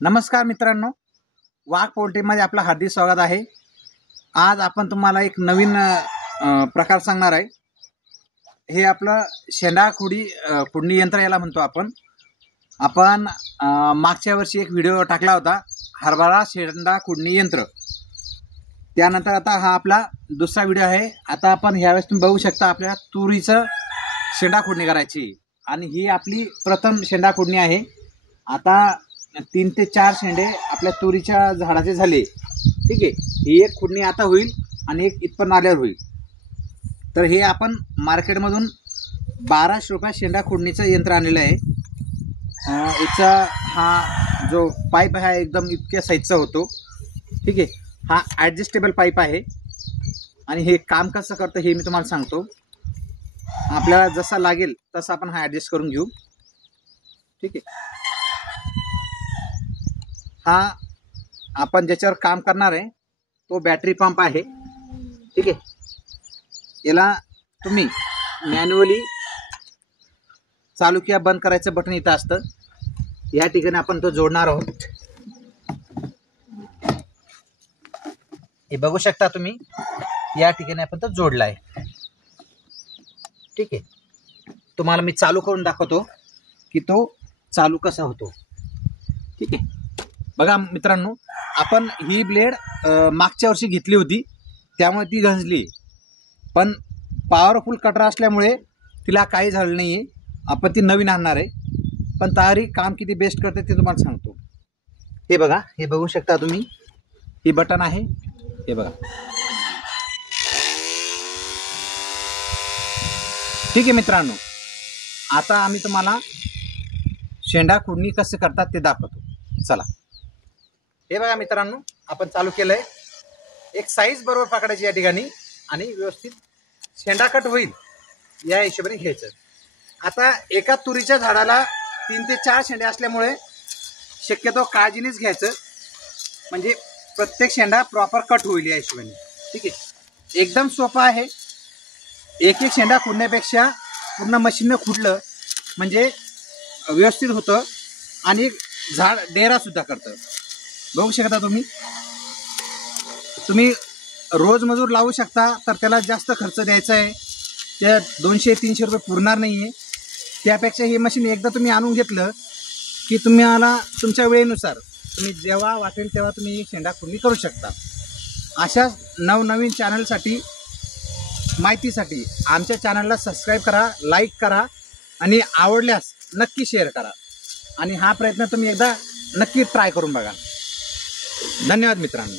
नमस्कार मित्रांनो, वाघ पोल्ट्रीमध्ये आपलं हार्दिक स्वागत आहे। आज आपण तुम्हाला एक नवीन प्रकार सांगणार आहे। हे आपलं शेंडा खुडणी यंत्र याला म्हणतो आपण मागच्या वर्षी एक व्हिडिओ टाकला होता, हरभरा शेंडा खुडणी यंत्र। त्यानंतर आता हा आपला दुसरा व्हिडिओ आहे। आता आपण यावेळेस तुम्ही बघू शकता, आपल्याला तुरीचं शेंडा खुडणी करायची आणि ही आपली प्रथम शेंडा खुडणी आहे। आता 3 ते 4 शेंडे आपल्या तुरीच्या झाडाचे झाले, ठीक आहे। ही एक खुडणी आता होईल आणि एक इथपर्यंत आल्यावर होईल। तर हे आपण मार्केटमधून 1200 रुपये शेंडा खुडणीचं यंत्र आणलेलं आहे। याचा हा जो पाईप आहे एकदम इतक्या साईजचा होतो, ठीक आहे। हा ॲडजस्टेबल पाईप आहे आणि हे काम कसं करतं हे मी तुम्हाला सांगतो। आपल्याला जसा लागेल तसा आपण हा ॲडजस्ट करून घेऊ, ठीक आहे। हा आपण ज्याच्यावर काम करणार आहे तो बॅटरी पंप आहे, ठीक आहे। याला तुम्ही मॅन्युअली चालू किंवा बंद करायचं बटन इथं असतं। या ठिकाणी आपण तो जोडणार आहोत। हे बघू शकता तुम्ही, या ठिकाणी आपण तो जोडला आहे, ठीक आहे। तुम्हाला मी चालू करून दाखवतो की तो चालू कसा होतो, ठीक आहे। बघा मित्रांनो, आपण ही ब्लेड मागच्या वर्षी घेतली होती, त्यामुळे ती गंजली, पण पॉवरफुल कटर असल्यामुळे तिला काही झालं नाही आहे। आपण ती नवीन आणणार आहे, पण तरी काम किती बेस्ट करते ते तुम्हाला सांगतो। हे बघा, हे बघू शकता तुम्ही, ही बटन आहे, हे बघा, ठीक आहे मित्रांनो। आता आम्ही तुम्हाला शेंडा खुडणी कसे करतात ते दाखवतो, चला। हे बघा मित्रांनो, आपण चालू केलंय। एक साईज बरोबर पकडायची या ठिकाणी आणि व्यवस्थित शेंडा कट होईल या हिशोबाने घ्यायचं। आता एका तुरीच्या झाडाला 3 ते 4 शेंडे असल्यामुळे शक्यतो काळजीनेच घ्यायचं, म्हणजे प्रत्येक शेंडा प्रॉपर कट होईल या हिशोबाने, ठीक आहे। एकदम सोपं आहे। एक शेंडा खुडण्यापेक्षा पूर्ण मशीनने खुडलं म्हणजे व्यवस्थित होतं आणि झाड डेरा सुद्धा करतं। बघू शकता तुम्ही रोज मजूर लावू शकता, तर त्याला जास्त खर्च द्यायचा आहे। त्या 200-300 रुपये पुरणार नाही आहे। त्यापेक्षा हे मशीन एकदा तुम्ही आणून घेतलं की तुम्हाला तुमच्या वेळेनुसार तुम्ही जेव्हा वाटेल तेव्हा तुम्ही शेंडा खुडणी करू शकता। अशा नवनवीन चॅनलसाठी माहितीसाठी आमच्या चॅनलला सबस्क्राईब करा, लाईक करा आणि आवडल्यास नक्की शेअर करा। आणि हा प्रयत्न तुम्ही एकदा नक्की ट्राय करून बघा। धन्यवाद मित्रांनो।